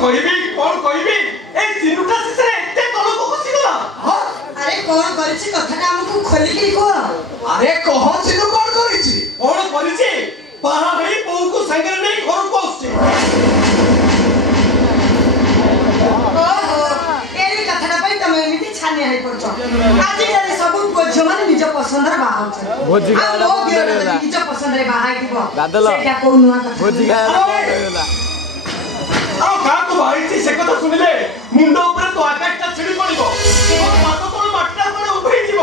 କହିବି ଏ ଚିରୁଟା ଶେଷରେ ଏତେ ତଳକୁ ଖସିଗଲା। ଆରେ କଣ କରିଛି କଥାଟା ଆମକୁ ଖୋଲିକି କୁହ। ଆରେ କହ ଚିରୁ କଣ କରିଛି? କଣ କରିଛି? ବାହା ହେଇ ବୋଉକୁ ସାଙ୍ଗରେ ନେଇ ଘରକୁ ଆସୁଛି। ଏଇ କଥାଟା ପାଇଁ ତମେ ଏମିତି ଛାନିଆ ହେଇ ପଡୁଛ। ଆଜିକାଲି ସବୁ ଝିଅମାନେ ନିଜ ପସନ୍ଦରେ ବାହା ହଉଛନ୍ତି। ଆଉ ମୋ ଦିଅର ଯଦି ନିଜ ପସନ୍ଦରେ ବାହା ହେଇଥିବ ସେଇଟା କୋଉ ନୂଆ କଥା। ଆଉ କାହାକୁ ବାହାଇଛି ସେ କଥା ଶୁଣିଲେ ମୁଣ୍ଡ ଉପରେ ତ ଆକାଶଟା ଛିଡ଼ି ପଡିବ। ପାଦ ତଳ ମାଟିଟା ତଳେ ଉଭେଇଯିବ।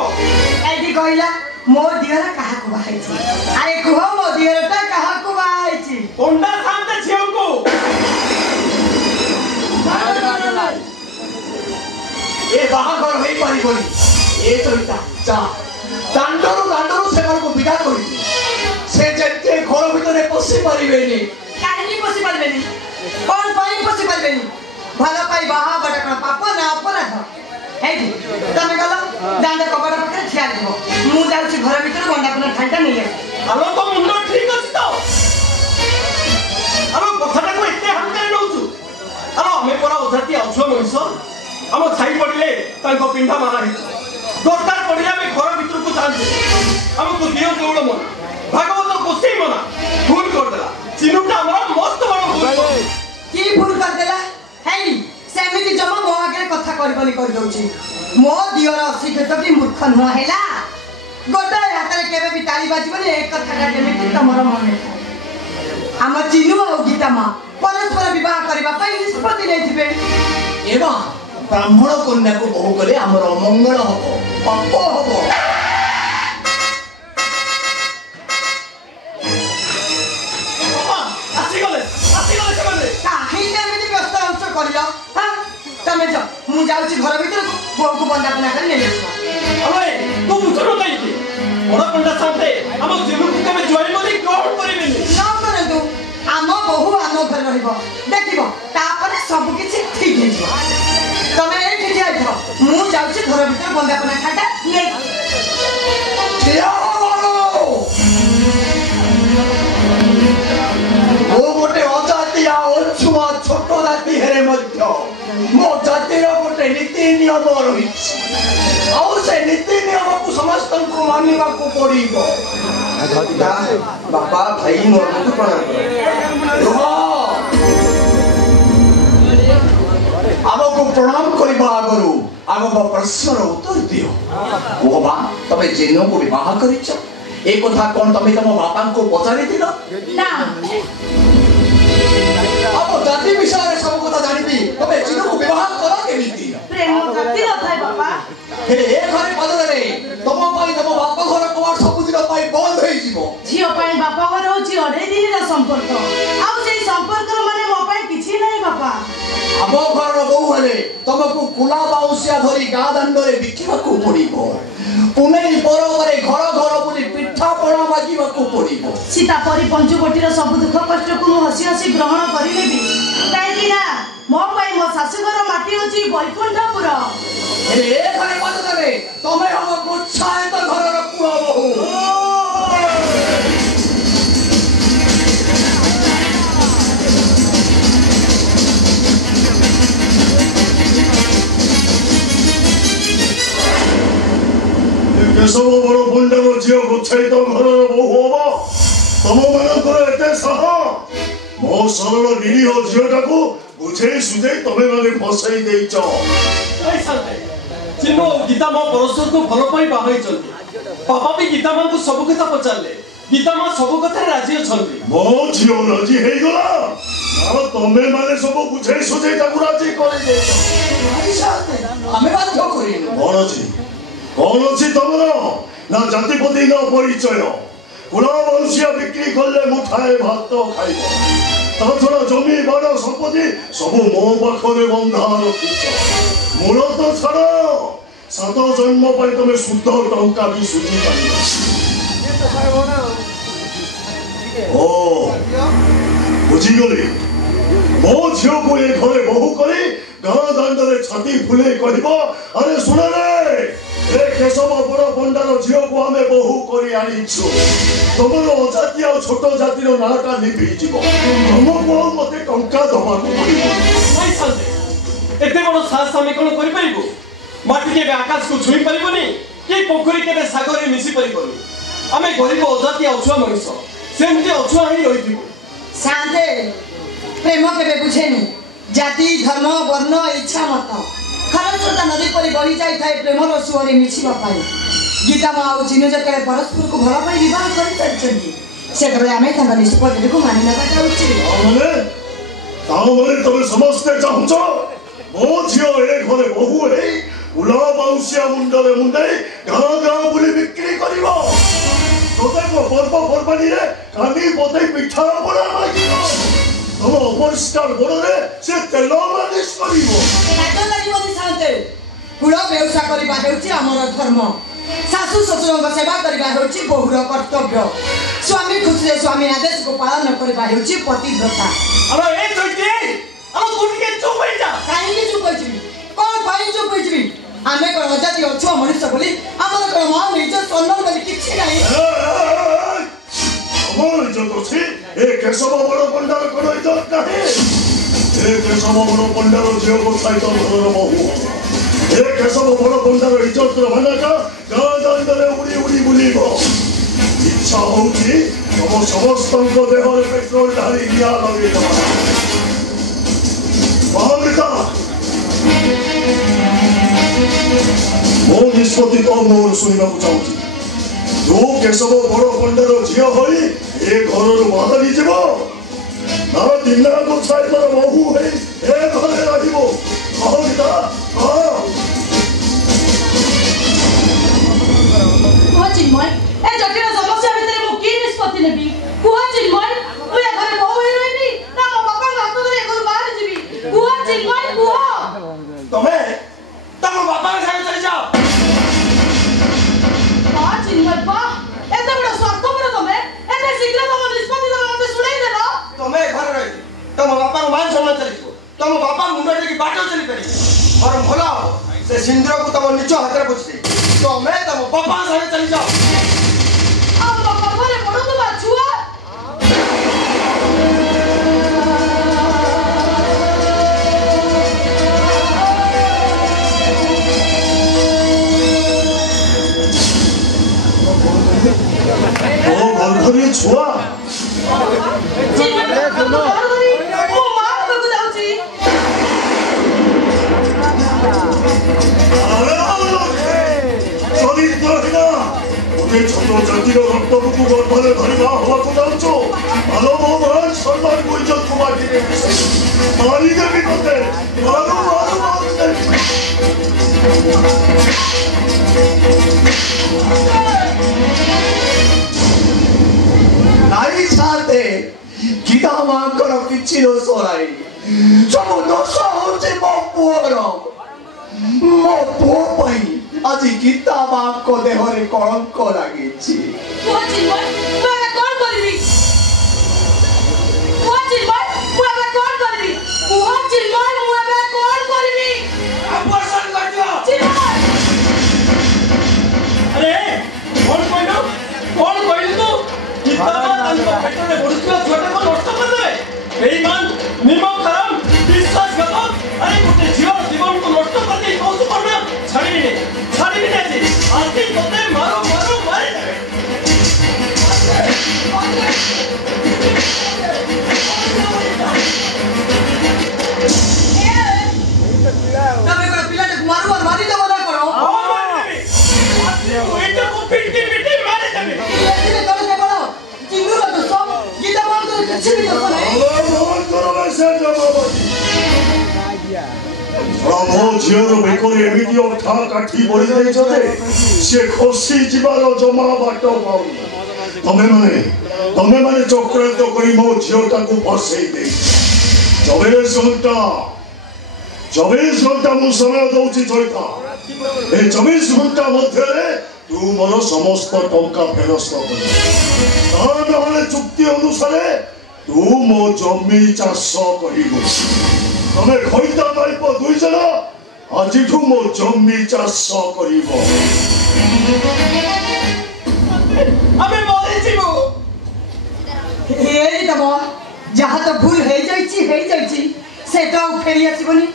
ଏଇଠି କହିଲା ମୋ ଦିଅର କାହାକୁ ବାହାଇଛି? ଆରେ କୁହ ମୋ ଦିଅରଟା କାହାକୁ ବାହାଇଛି? ପଣ୍ଡା ଥାନ୍ତେ ଝିଅକୁ। ଏ ବାହାଘର ହେଇପାରିବନି। ଏ ଚରିତା ଯା ଦାଣ୍ଡରୁ ସେମାନଙ୍କୁ ବିଦା କରିବି। ସେ ଯେତେ ଘର ଭିତରେ ପଶି ପାରିବେନି। କାହିଁକି ପଶି ପାରିବେନି? କଣ ପାଇଁ ପଶି ପାରିବେନି? ଭଲ ପାଇ ବାହା ହବାଟା କଣ ପାପ ନା ଅପରାଧ? ହେଇଠି ତମେ ଗଲ ଦାଣ୍ଡ କବାଟ ପାଖରେ ଠିଆ ଯିବ। ମୁଁ ଯାଉଛି ଘର ଭିତରୁ ଗଣ୍ଡାପନା ଥାଳିଟା ନେଇ ଆସିବି। ଆଲୋ ତ ମୁଣ୍ଡ ଠିକ ଅଛି ତ? ଆଲୋ କଥାଟାକୁ ଏତେ ହାଲକାରେ ନଉଛୁ? ଆଲୋ ଆମେ ପରା ଅଜାତି ଅଛୁଆ ମଣିଷ। ଆମ ଛାଇ ପଡ଼ିଲେ ତାଙ୍କ ପିଣ୍ଡା ମାରା ହେଇଛି। ଦରକାର ପଡ଼ିଲେ ଆମେ ଘର ଭିତରକୁ ଚାଲିଛୁ। ଆମକୁ ଦିଅ କେବଳ ମନା, ଭାଗବତ ଗୋଷେଇ ମନା। ଭୁଲ କରିଦେଲା ଚିନୁଟା ଆମର ମସ୍ତ ବଡ଼ ଭୁଲ। କି ଭୁଲ କରିଦେଲା? ହେଇ ସେମିତି ଜମା ମୋ ଆଗରେ କଥା କରିବନି କହିଦଉଛି। ମୋ ଦିଅର ଅଶିକ୍ଷିତ କି ମୂର୍ଖ ନୁହଁ ହେଲା। ଗୋଟାଏ ହାତରେ କେବେ ବି ତାଳି ବାଜିବନି। ଏ କଥାଟା ଯେମିତି ତମର ମନେ ଥାଏ। ଆମ ଚିନୁ ଆଉ ଗୀତା ମା ପରସ୍ପର ବିବାହ କରିବା ପାଇଁ ନିଷ୍ପତ୍ତି ନେଇଥିବେ। ଏବଂ ବ୍ରାହ୍ମଣ କନ୍ୟାକୁ ବୋହୁ କଲେ ଆମର ଅମଙ୍ଗଳ ହବ, ପାପ ହବ। ଆସିଗଲେ ସେମାନେ। କାହିଁକି ଏମିତି ବ୍ୟସ୍ତ ହଉଛ କରିଲ? ତମେ ଯାଅ, ମୁଁ ଯାଉଛି ଘର ଭିତରକୁ ବୋଉକୁ ବନ୍ଦାପନା କରି ନେଇ ଆସିବ। ଆଲୋ ତୁ ବୁଝୁନ କାହିଁକି? ବଡ଼ ପଣ୍ଡା ସାଥେ ଆମ ଚିନୁକୁ କେବେ ଜୁଆଇ ବୋଲି ଗ୍ରହଣ କରିବେନି। ନ କରନ୍ତୁ, ଆମ ବୋହୁ ଆମ ଘରେ ରହିବ। ଦେଖିବ ତାପରେ ସବୁ କିଛି ଠିକ ହେଇଯିବ। ତମେ ଏଇଠି ଠିଆ ହେଇଥାଅ, ମୁଁ ଯାଉଛି ଘର ଭିତରେ ବନ୍ଦାପନା ଖାଟା ନେଇ। ମୁଁ ଗୋଟେ ଅଜାତିଆ ଅଛୁଆ ଛୋଟ ଜାତି ହେଲେ ମଧ୍ୟ ମୋ ଜାତିର ଗୋଟେ ନୀତି ନିୟମ ରହିଛି। ଆଉ ସେ ନୀତି ନିୟମକୁ ସମସ୍ତଙ୍କୁ ମାନିବାକୁ ପଡିବ। ବାପା ଭାଇ ମୋର ପ୍ରଣାମ କର। ଆମକୁ ପ୍ରଣାମ କରିବା ଆଗରୁ ଆଗ ପ୍ରଶ୍ନର ଉତ୍ତର ଦିଅ। କୁହ ମା, ତମେ ଚିନୁକୁ ବିବାହ କରିଛ? ଏ କଥା କଣ ତମେ ତମ ବାପାଙ୍କୁ ପଚାରିଥିଲ? ନା। ଆମ ଜାତି ବିଷୟରେ ସବୁ କଥା ଜାଣିବି ତମେ ଚିନୁକୁ ବିବାହ କର କେମିତି? ପ୍ରେମ ଜାତି ନଥାଏ ବାପା। ହେଲେ ଏ ଘରେ ପଦରେ ତମ ପାଇଁ ତମ ବାପ ଘର କବାଟ ସବୁଦିନ ପାଇଁ ବନ୍ଦ ହେଇଯିବ। ଝିଅ ପାଇଁ ବାପା ଘର ହଉଛି ଅଢେଇ ଦିନର ସମ୍ପର୍କ। ଆଉ ସେଇ ସମ୍ପର୍କର ମାନେ ମୋ ପାଇଁ କିଛି ନାହିଁ ବାପା। ଆମ ଘରର ବୋହୁ ହେଲେ ତମକୁ କୁଲା ବାଉଁଶିଆ ଧରି ଗାଁ ଦାଣ୍ଡରେ ବିକିବାକୁ ପଡିବ। ପୁନେଇ ପର୍ବରେ ଘର ଘର ବୁଲି ପିଠା ପଣା ମାଗିବାକୁ ପଡିବ। ସୀତା ପରି ପଞ୍ଚୁବଟିର ସବୁ ଦୁଃଖ କଷ୍ଟକୁ ମୁଁ ହସି ହସି ଗ୍ରହଣ କରିନେବି। କାହିଁକି ନା ମୋ ପାଇଁ ମୋ ଶାଶୁଘର ମାଟି ହଉଛି ବୈକୁଣ୍ଠପୁର। ହେଲେ ଏ ଘରେ ପଦରେ ତମେ ହବ ପଞ୍ଚାୟତ ଘରର ପୁଅ ବୋହୁ। କେଶବ ବଡ଼ ପଣ୍ଡାର ଝିଅ ଗୋଚ୍ଛାଇତ ଘରର ବୋହୁ ହବ? ତମମାନଙ୍କର ଏତେ ସାହସ? ମୋ ସରଳ ନିରୀହ ଝିଅଟାକୁ ବୁଝେଇ ସୁଝେଇ ତମେ ମାନେ ଫସେଇ ଦେଇଛ। ଚିନୁ ଆଉ ଗୀତା ମା ପରସ୍ପରକୁ ଭଲ ପାଇ ବାହା ହେଇଛନ୍ତି। ବାପା ବି ଗୀତା ମାଙ୍କୁ ସବୁ କଥା ପଚାରିଲେ। ଗୀତା ମା ସବୁ କଥାରେ ରାଜି ଅଛନ୍ତି। ମୋ ଝିଅ ରାଜି ହେଇଗଲା? ଆଉ ତମେ ମାନେ ସବୁ ବୁଝେଇ ସୁଝେଇ ତାକୁ ରାଜି କରିଦେଇଛ। ଆମେ ବାଧ୍ୟ କରିନୁ। କଣ ଅଛି ତମର? ନା ଜାତିପତି ନା ପରିଚୟ? କୁଳା ବଂଶୀୟ ବିକ୍ରି କଲେ ମୁଠାଏ ଭାତ ଖାଇବ। ତା ଛଡ଼ା ଜମି ବାଡ଼ ସମ୍ପତ୍ତି ସବୁ ମୋ ପାଖରେ ବନ୍ଧା ରଖିଛ। ମୂଳ ତ ଛାଡ଼, 7 ଜନ୍ମ ପାଇଁ ତମେ ଶୁଦ୍ଧ ଟଙ୍କା ବି ଶୁଝି ପାରିବ। ଓ ବୁଝିଗଲି। ମୋ ଝିଅକୁ ଏ ଘରେ ବୋହୁ କରି ଗାଁ ଦାଣ୍ଡରେ ଛାତି ଫୁଲେଇ କହିବ, ଆରେ ଶୁଣରେ, ଏ କେଶବ ବଡ଼ ପଣ୍ଡାର ଝିଅକୁ ଆମେ ବୋହୁ କରି ଆଣିଛୁ। ତମର ଅଜାତି ଆଉ ଛୋଟ ଜାତିର ନାଁଟା ଲିଭିଯିବ। ତମକୁ ଆଉ ମତେ ଟଙ୍କା ଦବାକୁ ପଡ଼ିବ। साथे एते बड़ साहस आमे कोन करि परिबो माटी के आकाश को छुई परिबोनी कि पोखरी के सागर रे मिसी परिबोनी आमे गरीब अजाती अछुआ मनुष्य सेमती अछुआ ही रहिथिबो शांते प्रेम केबे बुझेनी जाति धर्म वर्ण इच्छा मत खरस्रोता नदी परि बही जाई थाए प्रेमर सुअरे मिछिबा पाई गीता मा आउ जिनो जकरे परस्पर को भला पाई विवाह करि चलछन्ती से तबे आमे तंग निष्पत्ति को मानि नका जाउछि आमले तामले तबे समस्त चाहछो मो झियो ए घरे बहु हे उला बाउसिया मुंडरे मुंडे गाँ गाँ बुली बिक्री करिवो तोते को पर्व पर्वणी रे कानी पते पिठा बड़ा लागिवो तम अपरिष्कार गोड़े से तेल मालिश करिवो राजा लागिवनी शांते कुल व्यवसाय करिबा हेउछि हमर धर्म सासु ससुरଙ୍କ सेवा करिबा हेउछि बहुर कर्तव्य स्वामी खुशी स्वामी आदेश को पालन करिबा हेउछि पतिव्रता अरे ए चोटी अरे कोठी के चुप हो जा काहे के चुप होइछि कोन भाई चुप होइछि आमे को अजाती अछुआ मनुष्य बोली हमर को मान इज्जत सम्मान बोली किछि नाही हमर इज्जत अछि ए केशव बड़ पंडार कोनो इज्जत नाही ए केशव बड़ पंडार जेव को साइतो घरर बहु ए केशव बड़ पंडार इज्जत र मानका गाँ दांडरे उड़ी उड़ी बुलिबो इच्छा होउछि हम समस्तଙ୍କ देहरे पेट्रोल ढाली निया लगे बाबा मो निष्पत्ति तो मोर सुनिबाकू चाहूछि जो केशव बड़ पंडार झियो होई ए घर बाहरी जीव ना दिना को छाइतर बहु है ए घरे रहिबो कहलिता कुह चिन्मय ए जटिल समस्या भितर मु की निष्पत्ति नेबी कुह चिन्मय तू ए घरे बहु होई रहबी ना मो बापा हाथ धरे घर बाहर जीबी कुह चिन्मय कुह तमे तम बापा के साथ चली जाओ चिन्मय बा एते बड़ स्वार्थ पर तमे एते शीघ्र तम निष्पत्ति तम मते सुनाई देलो तमे घर रही तम बापा को मान सम्मान चली तम बापा मुंडा के बाटो चली पड़ी और भला से सिंदूर को तम निचो हाथ रे बुझी तमे तम बापा साथ चली जाओ आ बापा घरे पड़ो तो छुआ ओ घरघरी छुआ छोट जातिर रक्तको गर्भले धरिमा हवाको जाउँछु हेलो भगवान सम्मानको इज्जतको माटिले मालिकले कते मारो मारो मारो नाई छाते गीता मांकर किछि नो सोराई सब दोष होचे मो पुओ पई आज गीता मां को देहरे कलंक लागिछि कुह चिन्मय तू एबे कोन करबी कुह चिन्मय तू एबे कोन करबी कुह चिन्मय तू एबे कोन करबी अपर्सन कर दियो चिन्मय अरे कौन कहलु तू कितना तांको पेट्रोल बुड़ुछला छोटे को नष्ट कर दे बेईमान निमक खराब विश्वासघातक अरे गोटे जीवन जीवन को नष्ट कर दे कौन करना छाड़ी नहीं आती तोते मारो मारो मारी तमे को पिला के मारू और मारी दे बोला करो और मारी देबे एटा को पिटी पिटी मारी देबे ये करे के बोलो चिंगुर तो सब गीता मान कर किछि भी दोष नहीं भगवान करो वैसे जमाबाजी मो झीर बेकरे एमिति अठा काठी बड़ी जाइछते से खसी जीवार जमा बाट पाउनी तमे माने चक्रांत करी मो झीरटा को फसई दे 24 घंटा मु समय दउची चलता ए 24 घंटा मध्य तू मोर समस्त टंका फेरस्त कर ताने चुक्ति अनुसार तू मो जमी चाष करिबो तमे खैता माइप दुई जना आजिठू मो जमी चाष करिबो अबे मरि जीवो हे तम जहाँ तो भूल हे जाइछि से तो तो आउ फेरी आसीबनी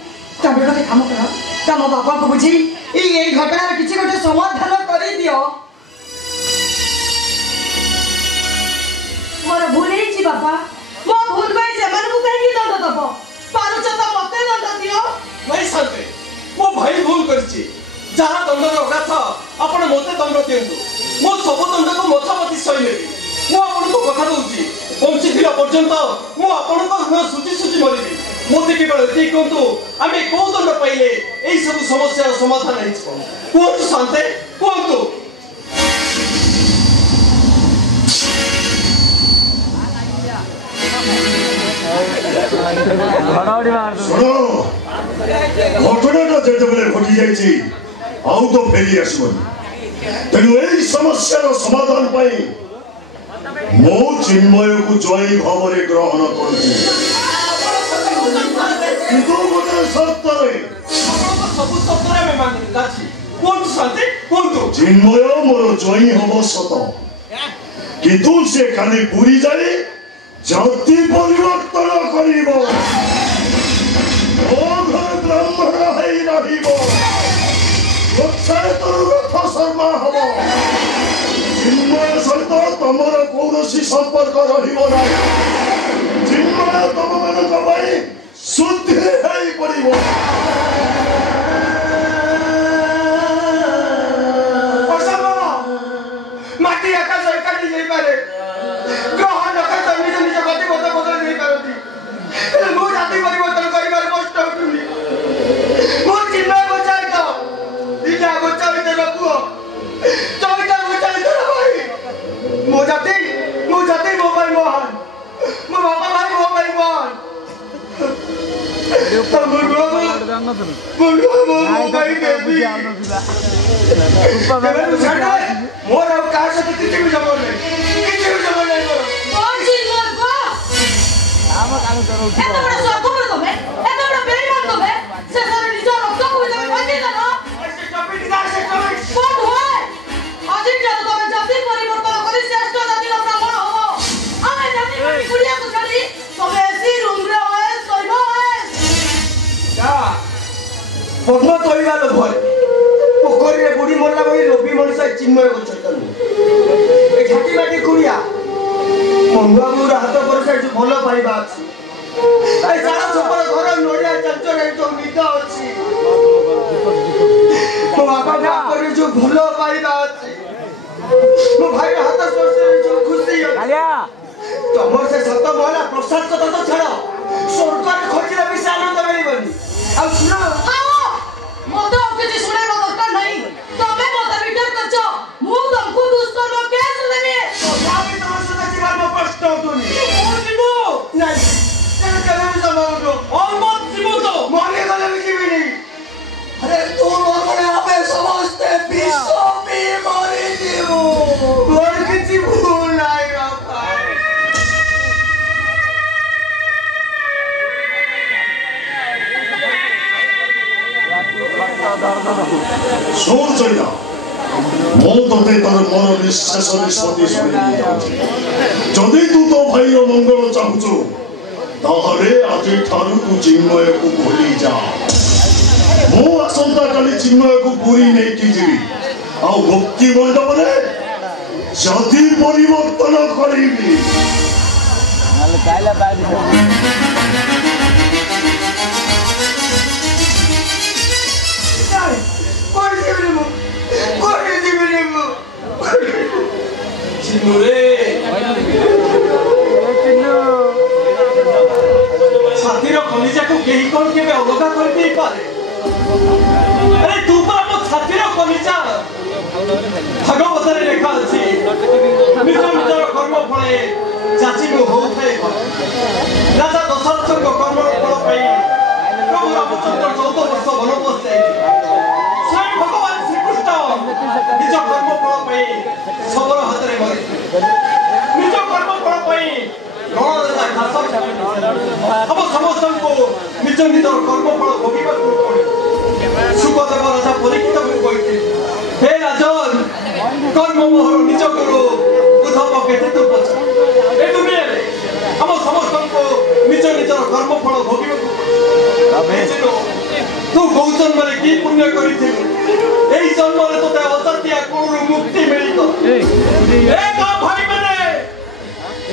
तबे गोटे काम कर तम बापा को बुझी ई घटनार किछि गोटे समाधान करि दियो मोर भूल हेछि बापा मो भूल भाई से मन को कहि दंड दबो पारुच तो मते दंड दियो नहीं शांति मो भाई भूल करछि जहाँ दंड अगाथ आपण मते दंड दियंतु मो सब दंड को मथामती सही नेबी मो आपण को कथा दउछि बंची थिला पर्यंत मो आपण को ऋण सुची सुची मरिबी मोते केवल एति कहंतु आमे को दंड पाइले एई सब समस्या समाधान हेछि कोन शांति कोन घटनाटा जेतेबेले घटी जाइछि आउ तो फेरी आसबनी तेणु एई समस्यार समाधान पाई मो चिन्मय को जय भाव ग्रहण करुछि किंतु गोटे शर्तरे सब शर्तरे में मानि लाछि कोन शांति कोन चिन्मय मोर जय हब सत किंतु से खाली पूरी जाए जाति परिवर्तन करिबो ओ घर ब्राह्मण है रहिबो रथ शर्मा हबो चिन्मय सहित तमर कौरसी संपर्क रहिबो ना चिन्मय तम मानक भाई शुद्धि है पड़िबो माटी आकाश एकाठी जाई पारे ग्रह नक्षत्र निज निज गति पथ बदल नहीं पारती मो जाति परिवर्तन करिबार कष्ट उठुनी मो चिन्मय बचाई तो दिजा बचाई दे रखुओ चौटा बचाई दे भाई मो जाति मो भाई मोहन मो बाबा भाई मो भाई मोहन भाई देवी मोर अब कहा से किसी भी जमा नहीं करो कौन चिन्मय को आम कान करो एत बड़ा स्वर्ग पर तमे एत बड़ा बेईमान तमे से सारे निज रक्त को तमे भांगी देनो ऐसे टॉपिक निकाल से टॉपिक कोन होय अजित जब तमे जाति परिवर्तन करी श्रेष्ठ जाति ब्राह्मण हो आमे जाति पर गुड़िया को छाड़ी तमे एसी रूम रे होय सोइबो होय का पद्म तोइबा लो भय पोखरी रे बुढ़ी मरला बई लोभी मनुष्य चिन्मय को छतन ए घाटी बाटी कुड़िया मंगुआ मुर हाथ पर से भलो पाइबा अछि ए सारा छपर घर नोड़िया चंचर ए जो मिटा अछि मो बाबा बापर जो भलो पाइबा अछि मो भाई हाथ स्पर्श रे जो खुशी कालिया तमर से सत मोला प्रसाद कथा तो छाड़ स्वर्ग रे खोजिले भी आनंद मिलबनी आ सुनो मते ओके सुने नो दरकार नहीं तमे मते विचार करछो मु तुमको दुष्कर्म केस देबे भाभी तमर से जीवन में कष्ट होतुनी और जीवो नहीं तेरे कभी भी संभव हो और मत जीवो तो मारने वाले भी जीवी नहीं अरे तू लोगों ने हमें समझते विश्व में मारे जीवो और किसी भूल नहीं बापा सुन चैना मो तते तर मोर निश्वास निष्पत्ति सुनि जाउछि जदि तू तो भाई मंगल चाहुछु ताहले आजि ठारु तू चिन्मय को भूली जा मो आसंता काली चिन्मय को पूरी नहीं की जीवी आ मुक्ति मंडप रे जाति परिवर्तन करिबी नाले कायला बादी चिन्नु रे छातीर कलिजा को केही कोन केबे अलगा कर दे पारे अरे तू पर मो छातीर कलिजा भगवत रे लेखा अछि निज निजर कर्म फळे जाति को होथाय राजा दशरथ को कर्म फळ पाई प्रभु रामचंद्र 14 वर्ष वनवास जाई स्वयं भगवान श्री कृष्ण निज कर्म फळ पाई सबर हाथ रे मरि निज कर्म फळ पाई रणराजा घास अब समस्त को निज निजर कर्म फळ भोगिबा को पड़े सुखदेव राजा परीक्षित को कहते हे राजन कर्म मोहर निज करो उद्धव केते तो पछ ए दुनिया रे हम समस्त को निज निजर कर्म फळ भोगिबा को तू बहु जन्म की पुण्य करी जन्म ते अजातिया कौन मुक्ति मिली भाई मैंने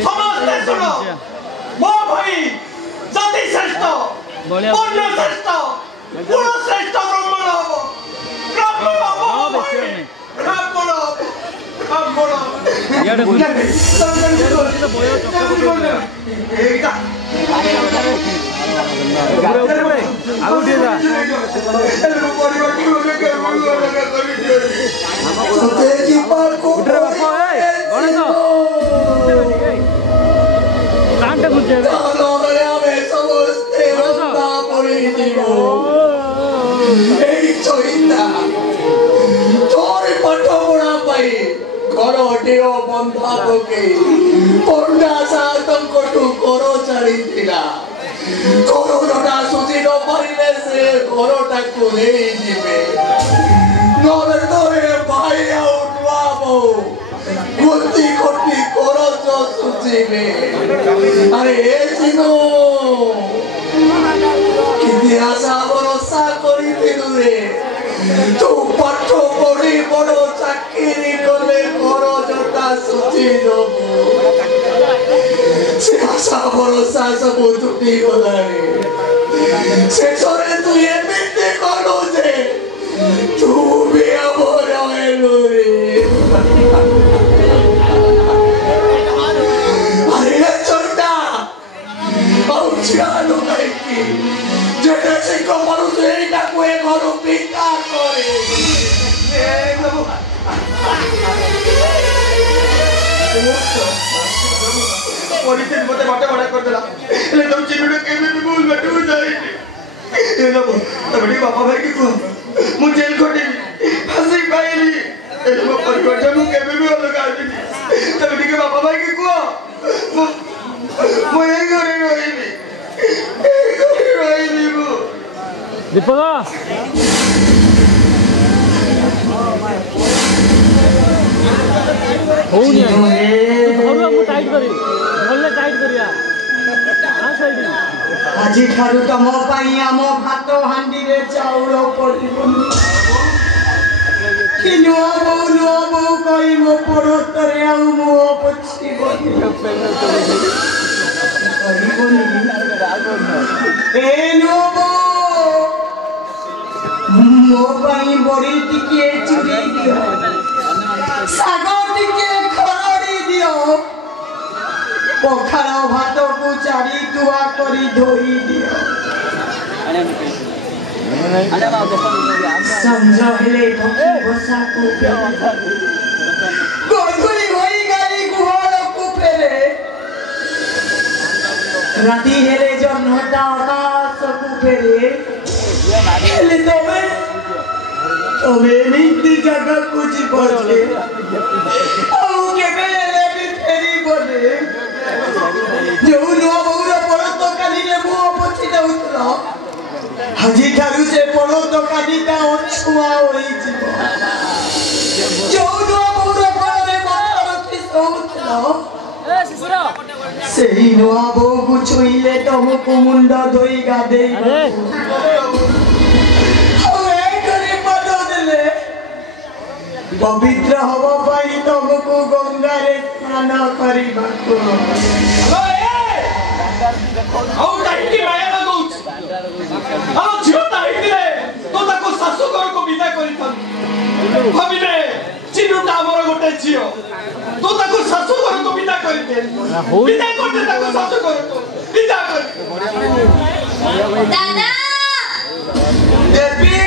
समझते सुनो मो भाई जाति श्रेष्ठ पुण्य श्रेष्ठ गुण श्रेष्ठ ब्राह्मण बंधा पके पंडा सातंकटू करो चढ़ीला कोरोना सुधी न परिले से घरटा को ले जिबे नले तो ए भाई उठवा बो गुत्ती कोटी करो जो सुजीबे अरे ए सिनो किती आशा भरोसा करी दिलु रे तू पाठ पढ़ी बड़ चाकरी कले घर जोटा सुझी दबु से आशा भरोसा सब तुटी गलानी शेषरे तू एमिति कलु जे तू भी अमर हेलु रे अरे चोटा औ छियानु काईकी जेते से कमरु एटा को ए घर पिता करे परिस्थिति मते बाटे बड़ा कर देला ले तो चिनुडे केबे भी भूल बटू जाई ए ना तबडी बापा भाई की को मु जेल खोटी फांसी पाइली ए मो परिवार मु केबे भी अलग आबी तबडी के बापा भाई की को मु ए घरे रहिली मु दीपक होनी धरु हम टाइट करी भले टाइट करिया हां साइड আজি ठारू तम पाई आम भात हांडी रे चाउल पड़िबनी कि नुआ बो कई मो पड़ोतरे आ मो पछी बनी ए नुआ बो मो पाई बड़ी टिके चुरी दियो सागर टिके खरड़ी दियो पखाड़ भात को चारी दुआ करी धोई दियो समझ हेले भक्ति बसा को गोधुली होई गई गुहर को फेरे राती हेले जन्नता आकाश को फेरे हेले तमे नीति जगह कुछ पड़े औ केबे हेले भी फेरी बोले जो नुआ बहुर पड़त काली रे मु पछी दउतला हाजी ठारू से पड़त कालीटा छुआ होई जीव जो नुआ बहुर पड़े माथा रखी सोउतला ए शिशुरा सेही नुआ बहु को छुईले तुमको मुंडा धोई गादे पवित्र हवा पाई तुमको गंगा रे स्नान करिबा को औ टाइटी माया लगौछ आलो झियो टाइटीले तो ताको सासु घर को विदा करी थन भाबिले चिनुटा हमर गोटे झियो तो ताको सासु घर को विदा करी दे विदा करते ताको सासु घर को विदा कर दादा देवी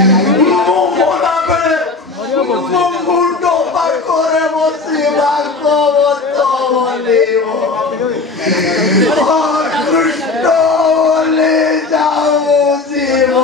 मोला बेले मुंडो पाखरे बसी भागवत बोलिबो कृष्ण बोले जाऊ जीव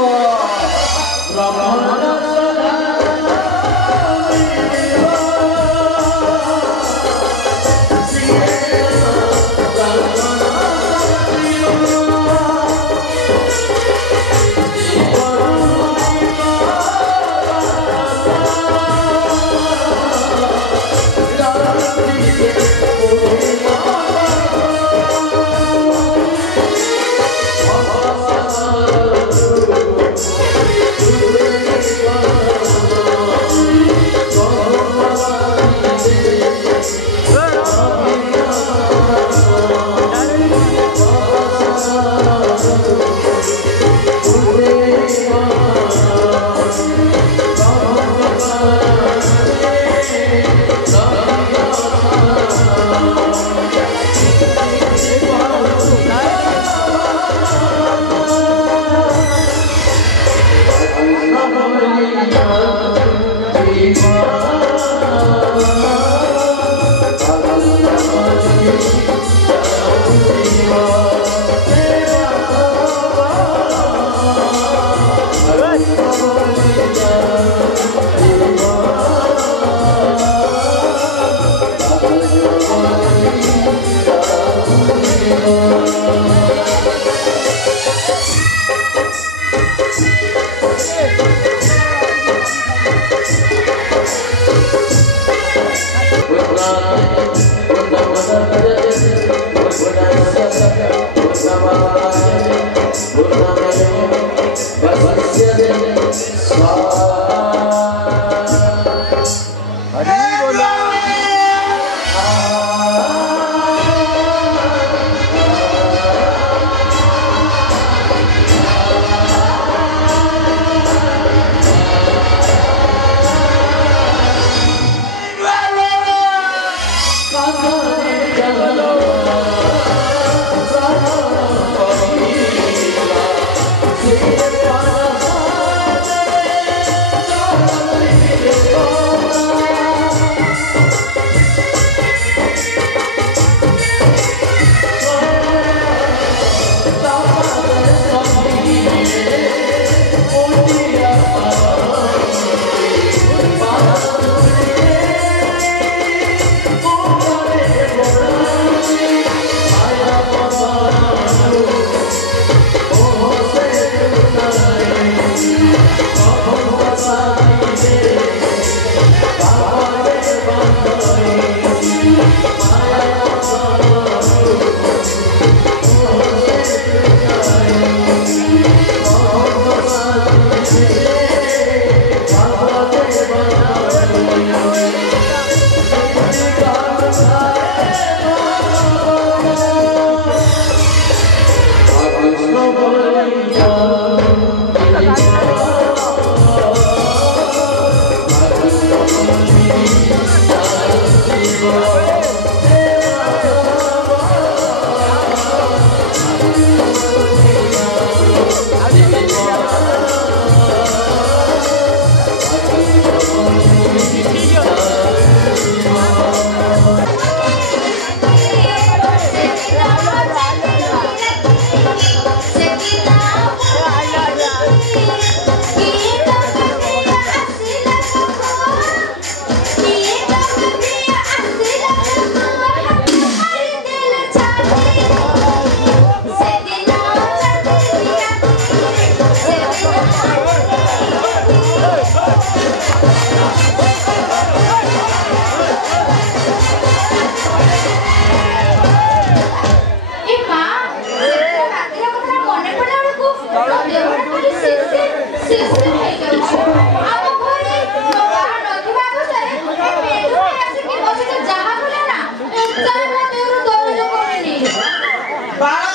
Bye.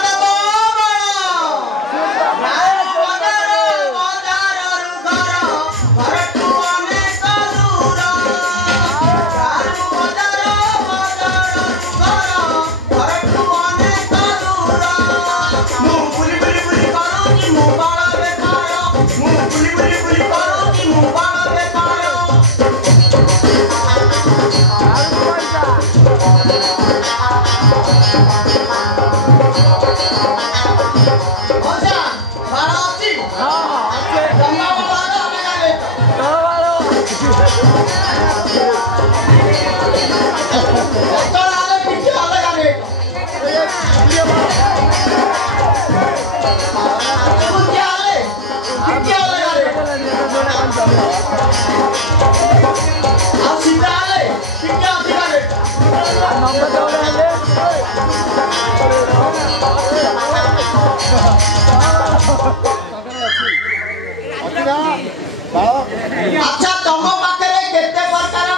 अच्छा तुम पाखे केते प्रकार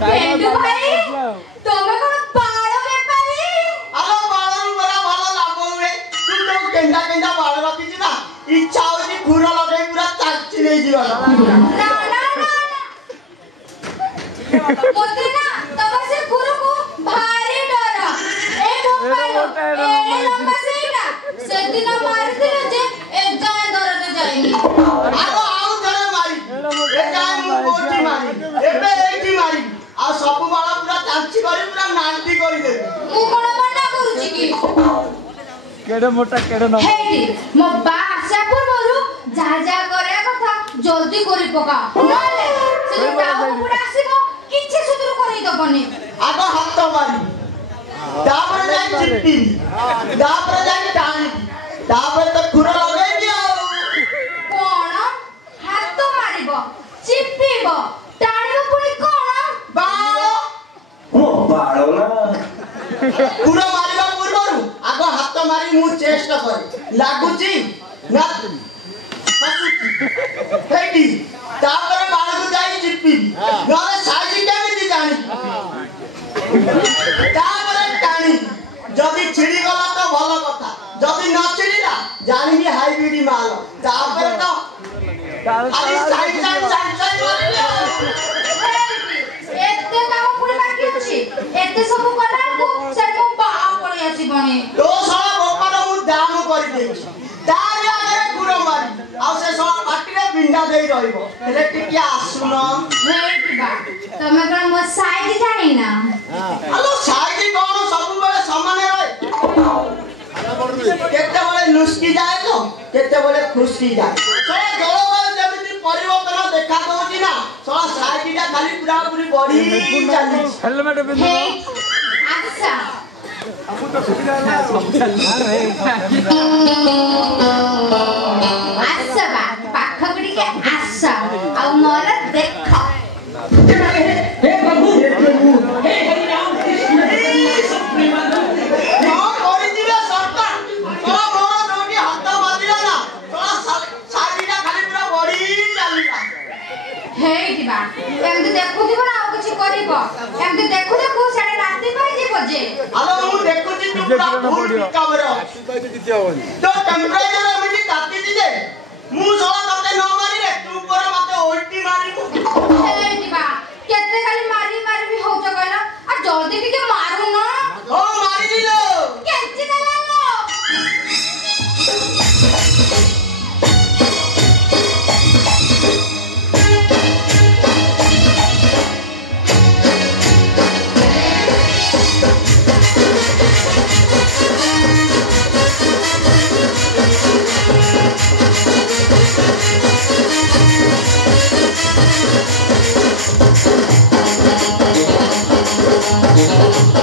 पेंडू भाई तुम कौन बाल बेपारी आलो बाळरू बरा भालो लागो रे तू तो केंडा केंडा बाळ रखिछ ना इच्छा होची खुर लगे पूरा चाची नै जीवा ना ना ना मोते ना तब से गुरु को भारी डर ए गोपाल ए लंबा सेटा से दिन मार दिल जे ए जाय दरते जाईनी आलो आउ जरे मारी ए जाय मु कोठी मारी एबे एठी मारी आ सब बाळ पूरा चाची करी पूरा नांटी करी दे मु कोन मना करूची की केडे मोटा केडे न हेडी मो बा आशा पूर्वरु जा जा करे कथा जल्दी करी पका नले से टाउ पुडा आसीबो किछि सुदुर करै दबनी आगो हाथ मारी तापर जाई चिट्टी तापर जाई टाणी तापर तो खुर लगे दियो कोन हाथ मारिबो चिप्पीबो टाणीबो पुनी कोन बाळ ओ बाळ ना खुर मारिबा पूर्वरु आगो हाथ मारी मु चेष्टा करी लागुची ना हेडी तापर बाळ को जाई चिप्पी नले साजी केमिति जानी तापर टाणी जदी छिड़ी गला तो भलो कथा जदी न छिड़ीला जानिबी हाइब्रिड माल तापर तो अरे साइड साइड साइड साइड एते काम पुनी बाकी अछि एते सब कला को से मो बा पळी आसीबनी तो साला गोपाल मु दाम करि देछि तार आगे खुर मारी आ से साला पाटिरे बिंडा देई रहइबो हेले टिकिया आसुन हेडी बा तमे कोन मो साइड जानी ना आलो साइड कोन सब बेले समान रहे केते बेले नुस्की जाए तो केते बेले खुशी जाए साला जलवायु जेमिति परिवर्तन देखा दउची ना साला साइडटा खाली पूरा पूरी बढी चाली हेलमेट बिंदु हे अच्छा आसा बा पाख गुडी के आसा आ मोर देख हे प्रभु हे हरि राम कृष्ण हे सुप्रीमानंद कौन करि दिले सरकार साला मोर दोटी हाथ मारिला ना साला साइडटा खाली पूरा बढी चालीला हेडी बा एमते देखु दिबो ना आ किछि करिबो एमते देखु देखु साडे राती पाई जेबो जे आलो मु देखुची तू पूरा फुल कवर तो टेम्परेचर एमिति ताती दी जे मु साला तते न मारी रे तू पूरा मते उल्टी मारी हेडी बा केते खाली मारी मारी भी हो जगला आ जल्दी टिके मारू ना ओ मारी दिलो केंची देला लो ओ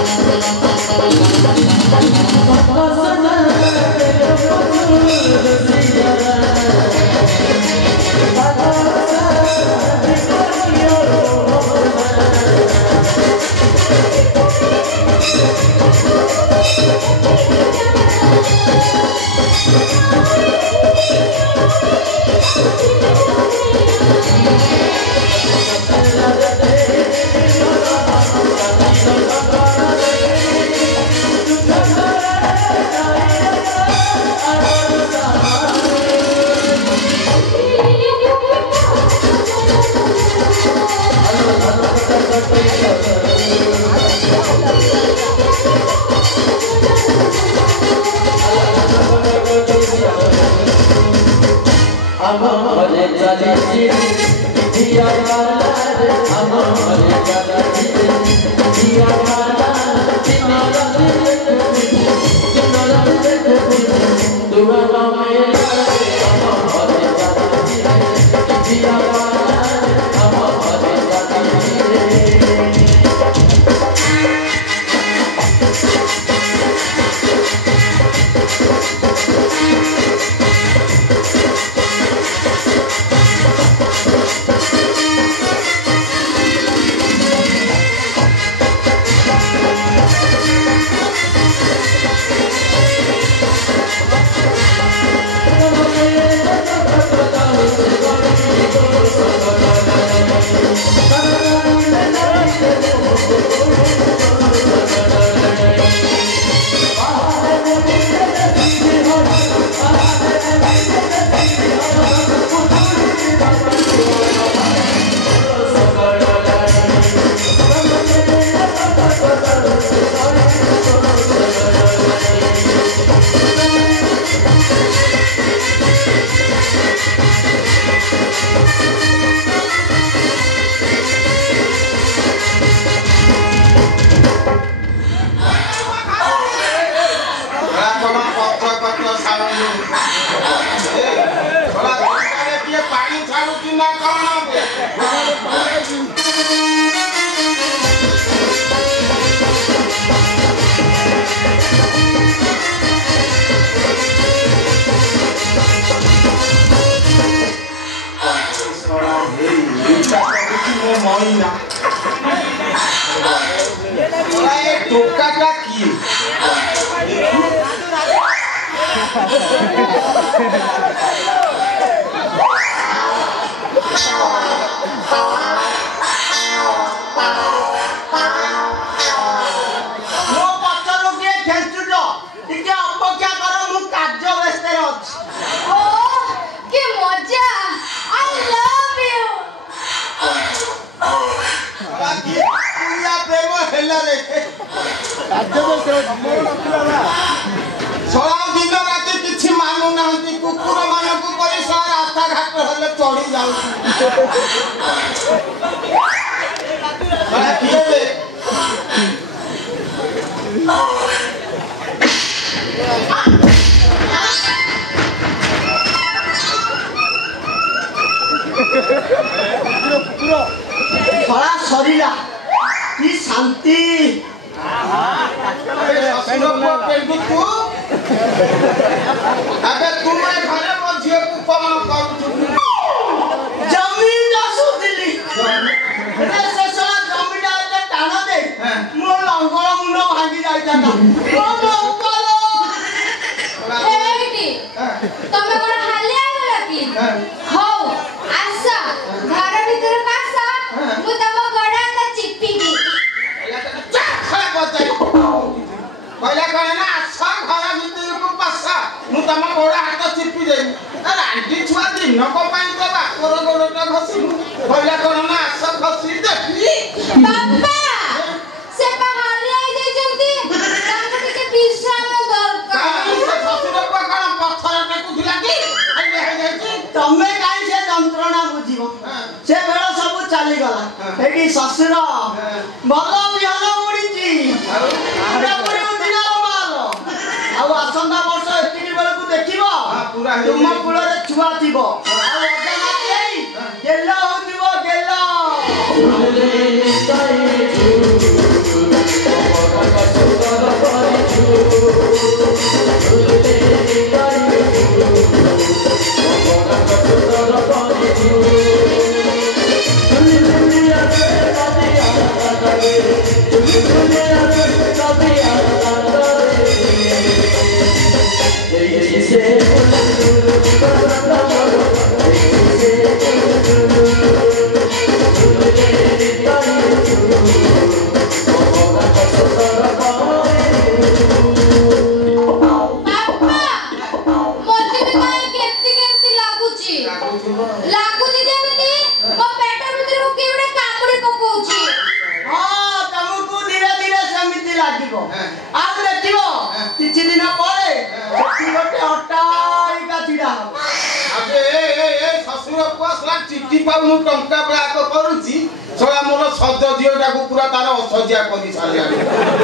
କିଛି ଦିନ ପରେ ସେଠି ଗୋଟେ ଅଟ୍ଟାଳିକା ଛିଡ଼ା ହବ। ଶଶୁର ପୁଅ ସଲା ଚିଠି ପାଉନୁ ଟଙ୍କା ବ୍ୟାକ କରୁଛି ସଲା ମୋର ସଜ ଝିଅଟାକୁ ପୁରା ତାର ଅସଜିଆ କରି ସାରିଲାଣି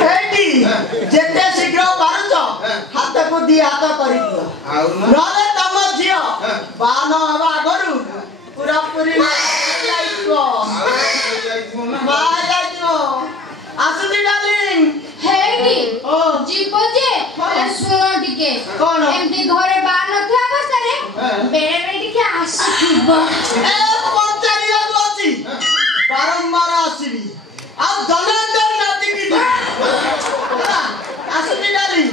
ଏଇଟି ଯେତେ ଶୀଘ୍ର ପାରୁଛ ହାତକୁ ଦି ହାତ କରିଦିଅ ଆଉ ନହେଲେ ତମ ଝିଅ ବାନ ହବା ଆଗରୁ ପୁରା ପୁରୀ ଯାଇଥିବ ଆସୁଛି ଡାର୍ଲିଂ ହେଇଟି ଯିବ ଯେ ଶୁଣ ଟିକେ କଣ ଏମିତି ଘରେ ବାହାର ନଥିବା ଅବସ୍ଥାରେ ବେଳେ ବେଳେ ଟିକେ ଆସିଥିବ ଏ ପଚାରିବାକୁ ଅଛି ବାରମ୍ବାର ଆସିବି ଆଉ ଧନଞ୍ଜୟ ନାତିକି ଆସୁଛି ଡାର୍ଲିଂ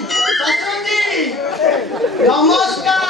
ଆସୁଛି ନମସ୍କାର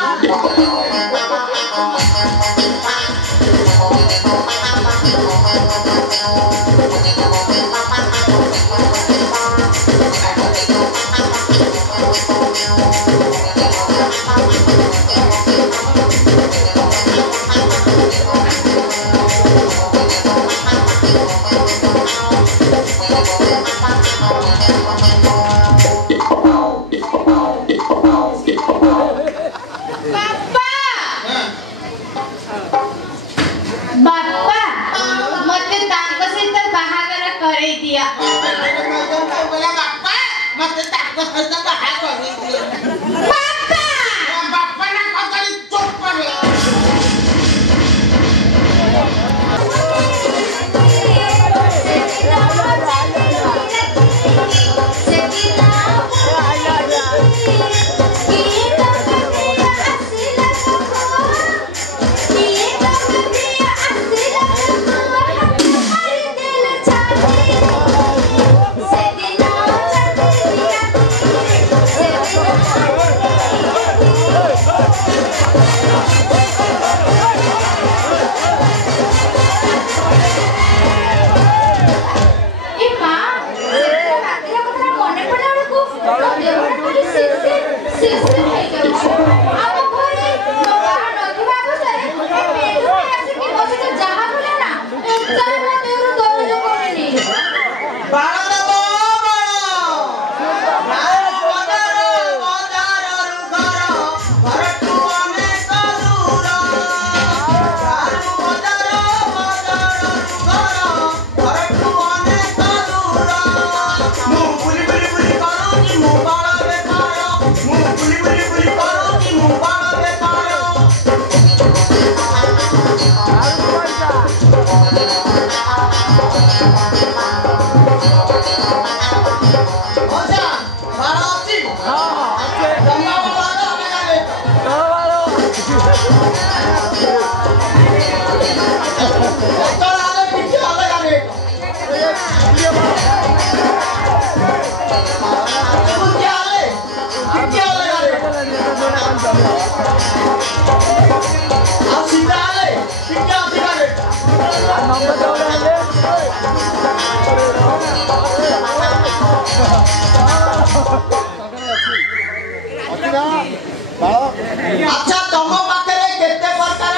अच्छा तुम पाखे केते प्रकार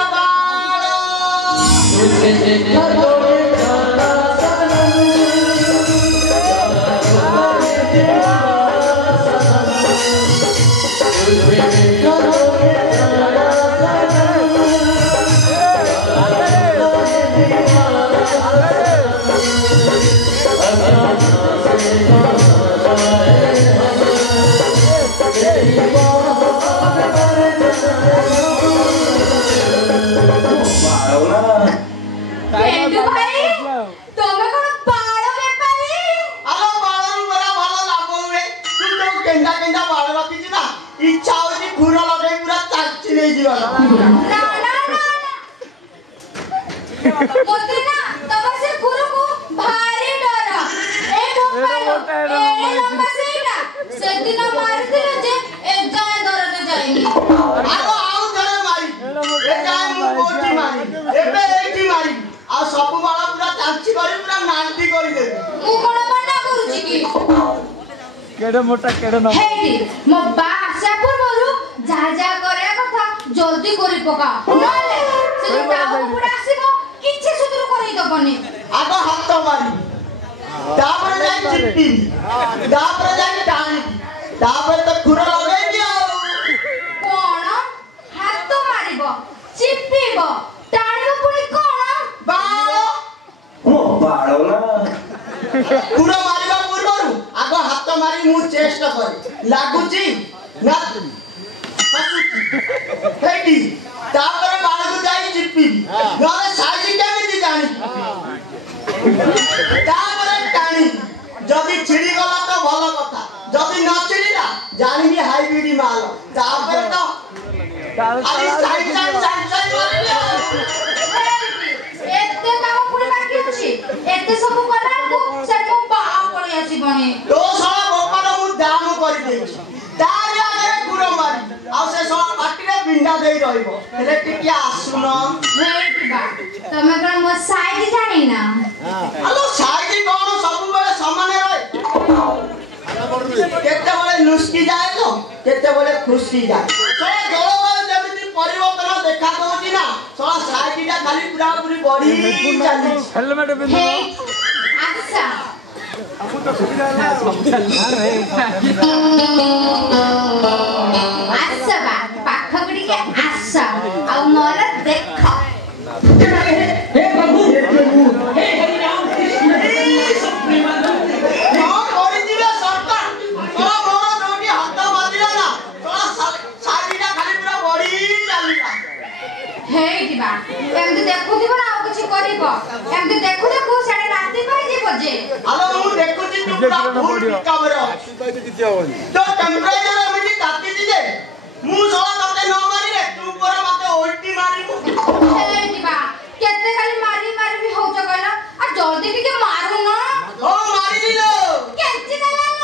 इच्छा होची फुर लगे पूरा चाची नहीं जीवा ना मोते ना तब से गुरु को भारी डर ए लंबा सेटा से दिन मार दिले जे ए जाय दरद जाईनी आगो आउ जरे मारी ए जाय मु कोठी मारी एबे एठी मारी आ सब बाला पूरा चाची करी पूरा नांटी करी दे मु कोन मना करूची की केडे मोटा केडे न हेडी मो बा आशा पूर्वरु जा जा करे कथा जल्दी करी पका नले से ताऊ पुडा आसीबो किछि सुदुर करै दबनी आगो हाथ मारी तापर जाय चिट्टी तापर जाय टाणी तापर तो खुरा लगे दियो कोन हाथ मारिबो चिप्पीबो କୁର ମାରିବା ପୂର୍ବରୁ ଆଗ ହାତ ମାରି ମୁଁ ଚେଷ୍ଟା କରେ ଲାଗୁଛି ନା ହେଇଟି ତାପରେ ବାଳକୁ ଯାଇ ଚିପିବି ନହେଲେ ସାଇଜ କେମିତି ଜାଣିବି ତାପରେ ଟାଣି ଯଦି ଛିଡ଼ି ଗଲା ତ ଭଲ କଥା ଯଦି ନ ଛିଡ଼ିଲା ଜାଣିବି ହାଇବ୍ରିଡ ମାଲ ତାପରେ ତ ଆଜି ସାଇଜ ମାରିବି ଏତେ କାମ ପୁଣି ବାକି ଅଛି ଏତେ ସବୁ କଲାକୁ ସେଠି ମୁଁ ବାହା ପଳେଇ ଆସିବଣି ତୋ ସଳା ବୋପାର ମୁଁ ଦାମ କରିଦେଇଛି ତାରି ଆଗରେ କୁର ମାରି ଆଉ ସେ ସଳା ପାଟିରେ ବିଣ୍ଡା ଦେଇ ରହିବ ହେଲେ ଟିକେ ଆସୁନ ହେଇଥିବା ତମେ କଣ ମୋ ସାଇଜ ଜାଣିନା ଆଲୋ ସାଇଜ କଣ ସବୁବେଳେ ସମାନ ରହେ କେତେବେଳେ ଲୁସ୍କି ଯାଏ ତ କେତେବେଳେ ଖୁସ୍କି ଯାଏ ସଳା ଜଳବାୟୁ ଯେମିତି ପରିବର୍ତ୍ତନ ଦେଖା ଦଉଛି ନା ସଳା ସାଇଜଟା ଖାଲି ପୁରାପୁରି ବଢି ଚାଲିଛି ହେଲମେଟ ହେ ଆଚ୍ଛା ଆଚ୍ଛା ବା ପାଖକୁ ଟିକେ ଆସ ଆଉ ମୋର ଦେଖ हे प्रभु हे हरि राम कृष्ण କଣ କରିଯିବେ ସରକାର ସଳା ମୋର ଯୋଉଠି ହାତ ବାଜିଲା ନା ସଳା ସାଇଜଟା ଖାଲି ପୁରା ବଢି ଚାଲିଲା ହେଇଥିବା ଏମିତି ଦେଖୁଥିବ ନା ଆଉ କିଛି କରିବ ଏମିତି ଦେଖୁ ଦେଖୁ ସେଠି ରାତି ପାଇଯିବ ଯେ ଆଲୋ ମୁଁ ଦେଖୁଛି ତୁ ପୁରା ଫୁଲ ପିକଅପରେ ଅଛୁ ତ ଟେମ୍ପରେଚର ଏମିତି ତାତିଛି ଯେ ମୁଁ ସଳା ତତେ ନ ମାରିଲେ ତୁ ପରେ ମତେ ଓଲଟି ମାରିବୁ ହେଇଥିବା କେତେ ଖାଲି ମାରି ମାରି ବି ହଉଛ କହିଲ ଆଉ ଜଲ୍ଦି ଟିକେ ମାରୁନ ଓ ମାରିଦିଲୋ କେଞ୍ଚି ଦେଲାନ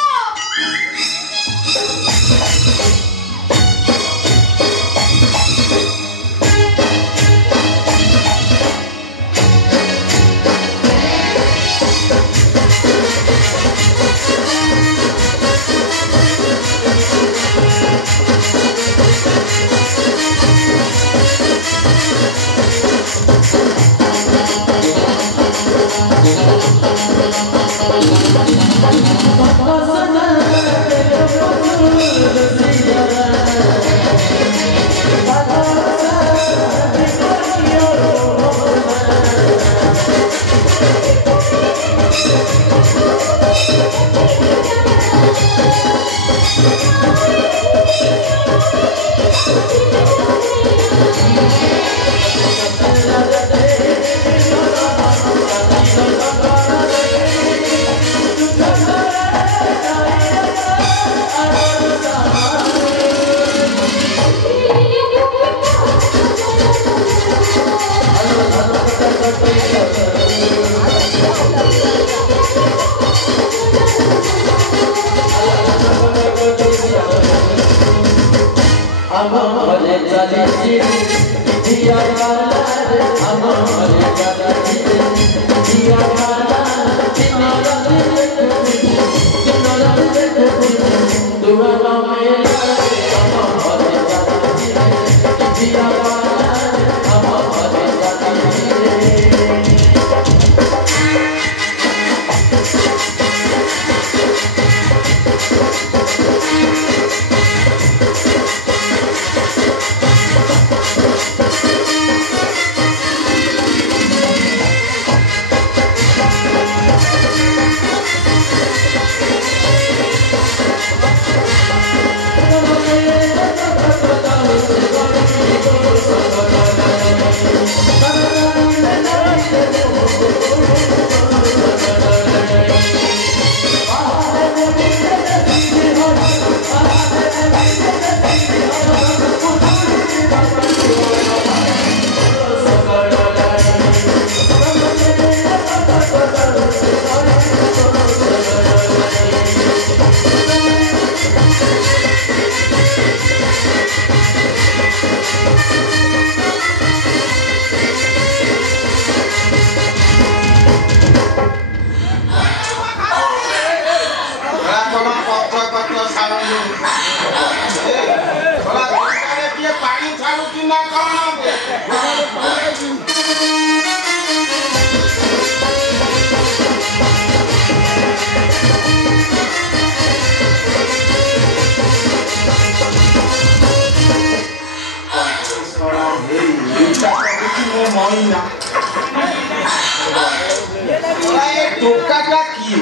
ए टोकाटा की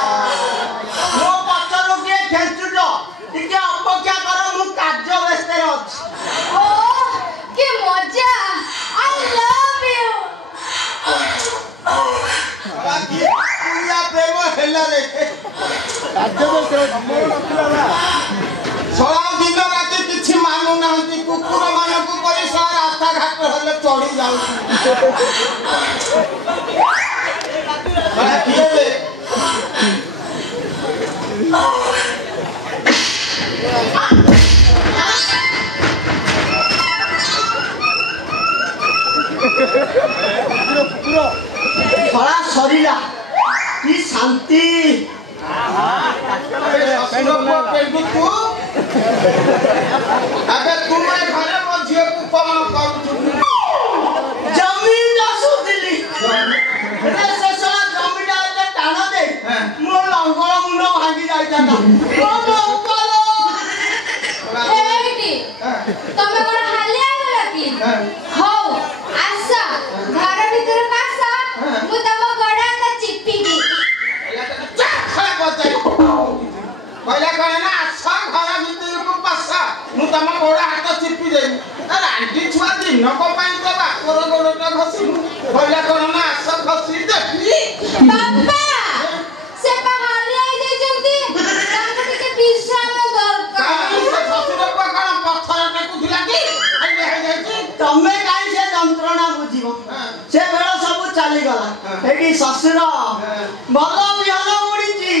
ମୋ ପଛରୁ କିଏ ଖେଞ୍ଚୁଛ ଟିକେ ଅପେକ୍ଷା କର ମୁଁ କାର୍ଯ୍ୟ ବ୍ୟସ୍ତରେ ଅଛି ओह के मजा आई लव यू बाकी पूरा प्रेम हेला रे सळा दिन राति किछि मानु नाहंती कुकुर मानकु परि सा रास्ता घाट हेले चढ़ी जाउछु बाकी रे ଖରା ସରିଲା କି ଶାନ୍ତି अबे तू मैं घरे मो झियो को कौन करू ଜମି ଆସୁଥିଲି ରେ ଶେଷଲା ଜମିଟା ଏତେ ଟାଣ ଦେ ମୋ ଲଙ୍ଗଳ ମୁଣ୍ଡ ଭାଙ୍ଗି ଯାଇଥାନ୍ତା हेटी तमे कोन हाले आगला की हो आसा घर भीतर कासा मु तम गडा का चिप्पी की पहले कहे ना अच्छा घर भीतर को पसा मु तम गोड़ा हाथ चिप्पी दे आंटी छुआ दिन को पाई तो बाकर गोड़टा घसी पहले कहे ना अच्छा घसी दे बाबा से हाले आई दे जंती तांको टिके विश्राम दरकार से ससुर को कण पत्थर टेकु थिला की आइ जाई ତମେ କାହିଁ ସେ ଯନ୍ତ୍ରଣା ବୁଝିବ ସେ ବେଳ ସବୁ ଚାଲିଗଲା ଏଠି ଶ୍ୱଶୁର ଭଲ ବିହନ ଉଡ଼ିଛି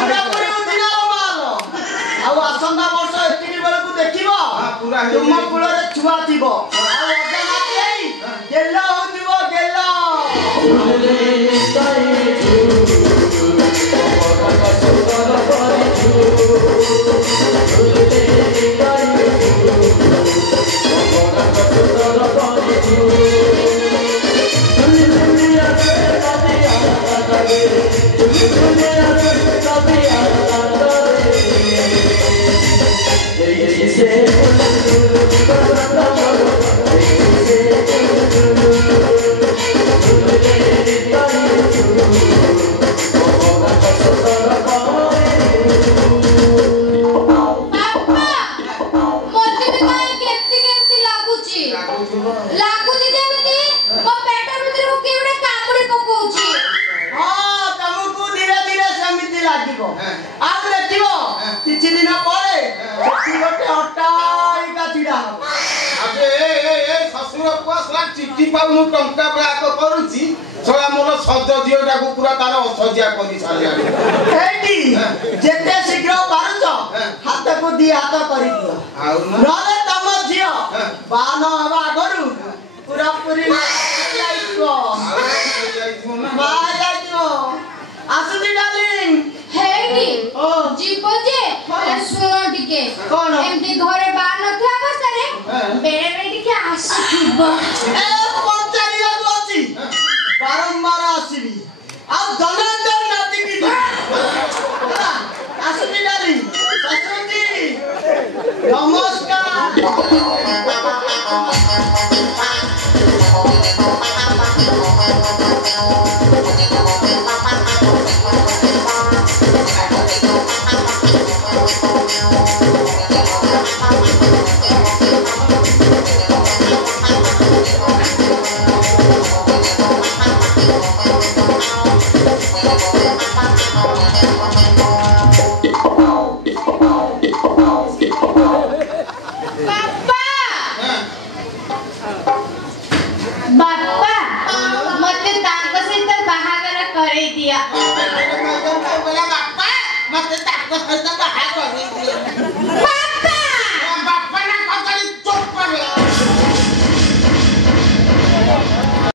ପୁରାପୁରି ଉଦିନର ମାଲ ଆଉ ଆସନ୍ତା ବର୍ଷ ଏତିକି ବେଳକୁ ଦେଖିବ ତୁମ କୂଳରେ ଛୁଆ ଥିବ ଆଉ ଅଜାନାତି ହେଇ ଗେଲ ହଉଥିବ ଗେଲ लागुची जेमिति मो पेट भीतर को केउडे कामुडी पकोउची हां तमको धीरे धीरे समिति लागिबो आज देखिबो किछि दिन परे सेठी गोटे हटाई का छिड़ा अबे ए ससुर को सला चिट्ठी पाउनु टंका ब्लाक करूची सला मोर सज दियोटा को पूरा तार असजिया करी सालिया एटी जेते शीघ्र पारुछ हाथ को दी हाथ करि दियो आउ नले तम जियो बानो हवा गरु पूरा पूरी लाइको बा जाइयो आसुदी डार्लिंग हेडी ओ जीव जे सुनो टिके कोन एमती घरे बार नथिया अवस्था रे बेरे बेरे टिके आसीथिबो ए पंचारिया बची बारंबार आसीबी आ धनंजय नाती की आसुदी डार्लिंग ससुजी नमस्कार बापा मते ताको सहित बाहा करी दिए